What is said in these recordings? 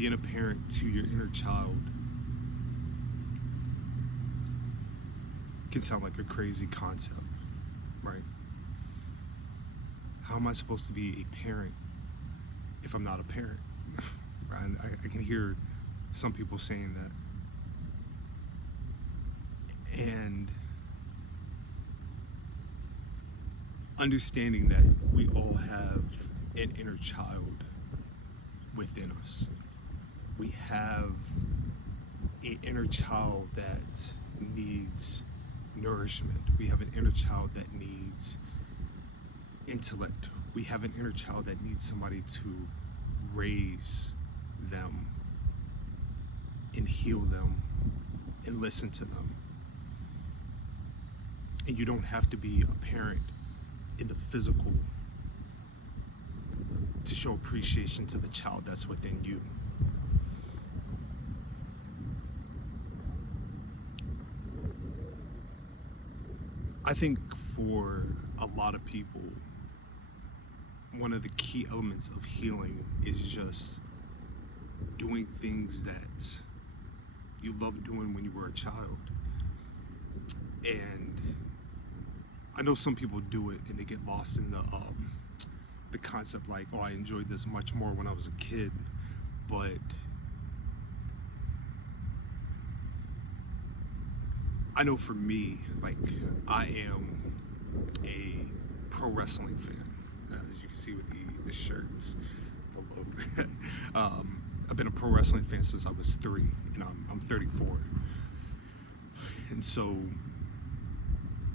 being a parent to your inner child can sound like a crazy concept, right? How am I supposed to be a parent if I'm not a parent? Right? And I can hear some people saying that. And understanding that we all have an inner child within us. We have an inner child that needs nourishment. We have an inner child that needs intellect. We have an inner child that needs somebody to raise them and heal them and listen to them. And you don't have to be a parent in the physical to show appreciation to the child that's within you. I think for a lot of people, one of the key elements of healing is just doing things that you loved doing when you were a child. And I know some people do it and they get lost in the concept like, oh, I enjoyed this much more when I was a kid. But I know for me, like, I am a pro wrestling fan, as you can see with the shirts, the logo. I've been a pro wrestling fan since I was 3, and I'm 34. And so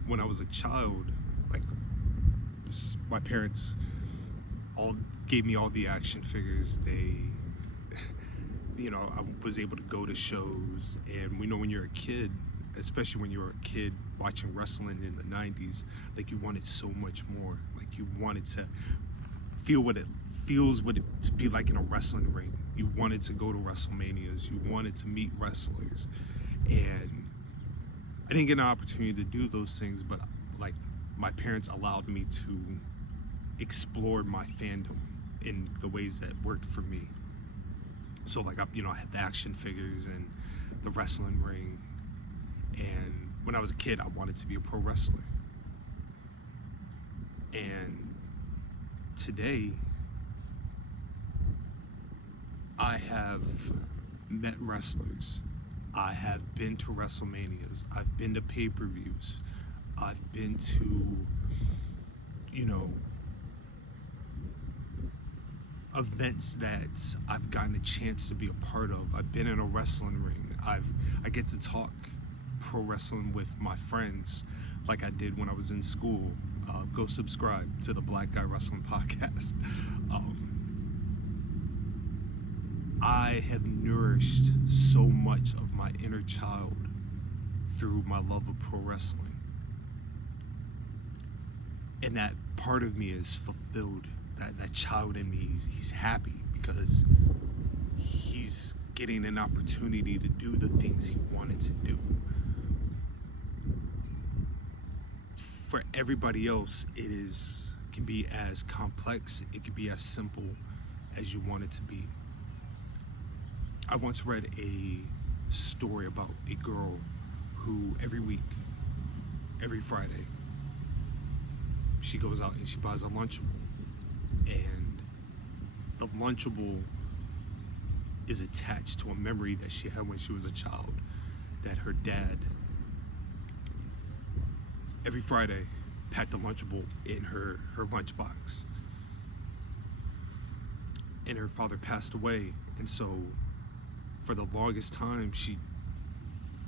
when I was a child, like, my parents all gave me all the action figures. They, I was able to go to shows, and we know when you're a kid, especially when you were a kid watching wrestling in the 90s, like, you wanted so much more. Like, you wanted to feel what it feels to be like in a wrestling ring. You wanted to go to WrestleManias. You wanted to meet wrestlers. And I didn't get an opportunity to do those things, but like, my parents allowed me to explore my fandom in the ways that worked for me. So like, I had the action figures and the wrestling ring. And when I was a kid, I wanted to be a pro wrestler. And today, I have met wrestlers. I have been to WrestleManias. I've been to pay-per-views. I've been to, events that I've gotten a chance to be a part of. I've been in a wrestling ring. I get to talk pro wrestling with my friends like I did when I was in school. Go subscribe to the Black Guy Wrestling Podcast. I have nourished so much of my inner child through my love of pro wrestling. And that part of me is fulfilled. That child in me, he's happy because he's getting an opportunity to do the things he wanted to do. For everybody else, can be as complex, it can be as simple as you want it to be. I once read a story about a girl who every week, every Friday, she goes out and she buys a Lunchable. And the Lunchable is attached to a memory that she had when she was a child, that her dad, every Friday, packed a Lunchable in her lunchbox. And her father passed away, and so for the longest time,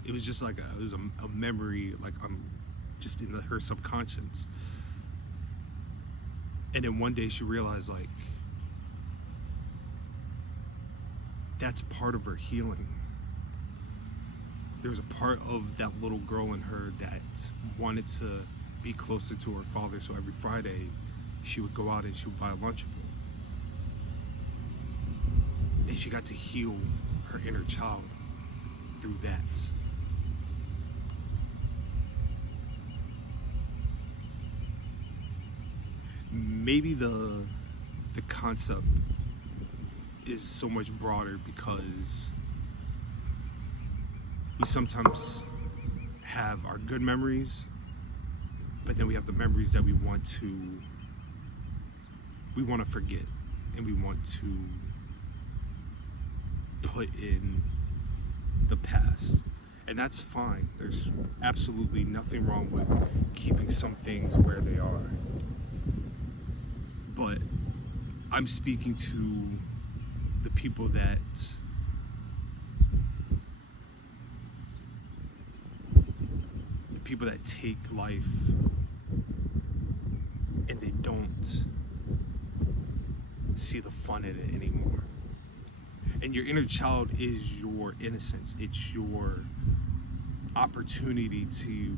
it was just like a memory, like, just in her subconscious. And then one day she realized, like, that's part of her healing. There was a part of that little girl in her that wanted to be closer to her father, so every Friday she would go out and she would buy a Lunchable. And she got to heal her inner child through that. Maybe the concept is so much broader because we sometimes have our good memories, but then we have the memories that we want to forget, and we want to put in the past. And that's fine. There's absolutely nothing wrong with keeping some things where they are. But I'm speaking to the people that take life and they don't see the fun in it anymore. And your inner child is your innocence. It's your opportunity to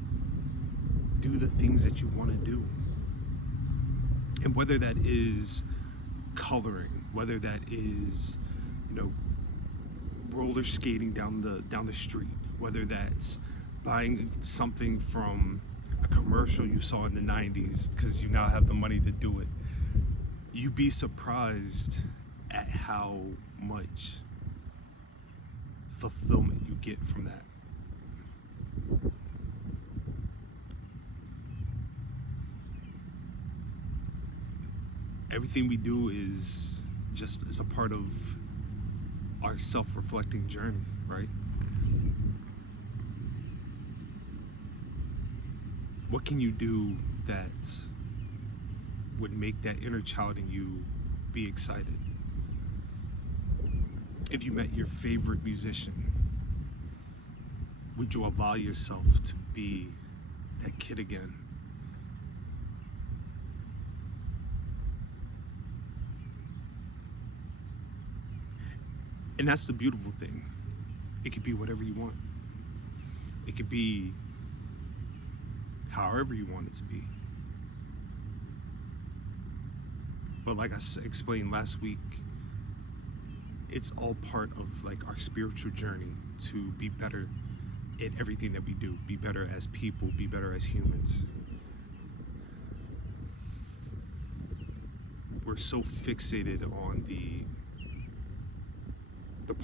do the things that you want to do. And whether that is coloring, whether that is, roller skating down the street, whether that's buying something from a commercial you saw in the 90s because you now have the money to do it, you'd be surprised at how much fulfillment you get from that. Everything we do is a part of our self-reflecting journey, right? What can you do that would make that inner child in you be excited? If you met your favorite musician, would you allow yourself to be that kid again? And that's the beautiful thing. It could be whatever you want. It could be however you want it to be. But like I explained last week, it's all part of our spiritual journey to be better in everything that we do, be better as people, be better as humans. We're so fixated on the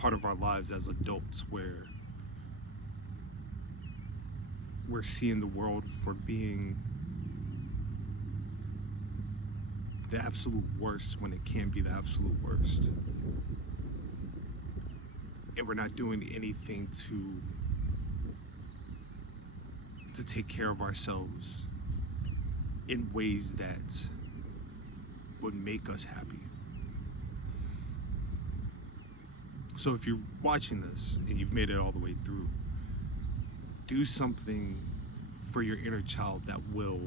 part of our lives as adults where we're seeing the world for being the absolute worst when it can't be the absolute worst. And we're not doing anything to take care of ourselves in ways that would make us happy. So if you're watching this and you've made it all the way through, do something for your inner child that will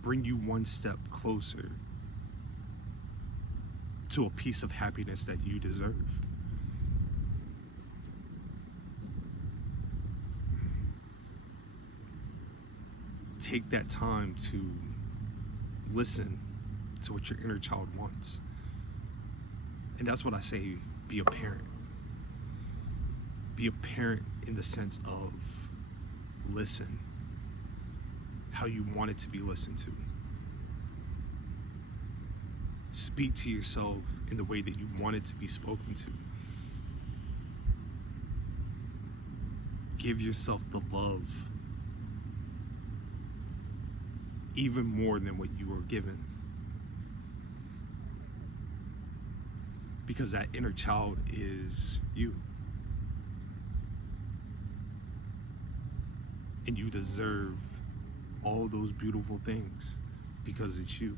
bring you one step closer to a piece of happiness that you deserve. Take that time to listen to what your inner child wants. And that's what I say, be a parent. Be a parent in the sense of listen how you want it to be listened to. Speak to yourself in the way that you want it to be spoken to. Give yourself the love even more than what you were given. Because that inner child is you. And you deserve all those beautiful things because it's you.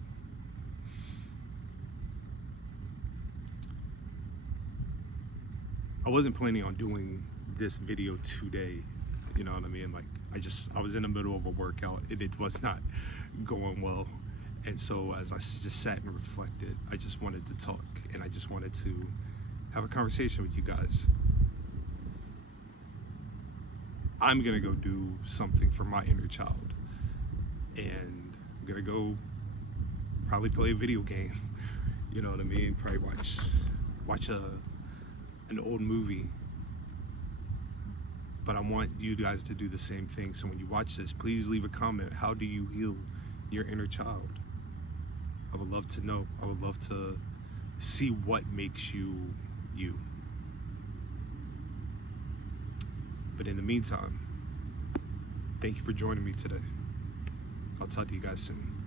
I wasn't planning on doing this video today, you know what I mean? I was in the middle of a workout and it was not going well. And so as I just sat and reflected, I just wanted to talk and I just wanted to have a conversation with you guys. I'm gonna go do something for my inner child. And I'm gonna go probably play a video game. You know what I mean? Probably watch an old movie. But I want you guys to do the same thing. So when you watch this, please leave a comment. How do you heal your inner child? I would love love to know. I would love to see what makes you you. But in the meantime, thank you for joining me today. I'll talk to you guys soon.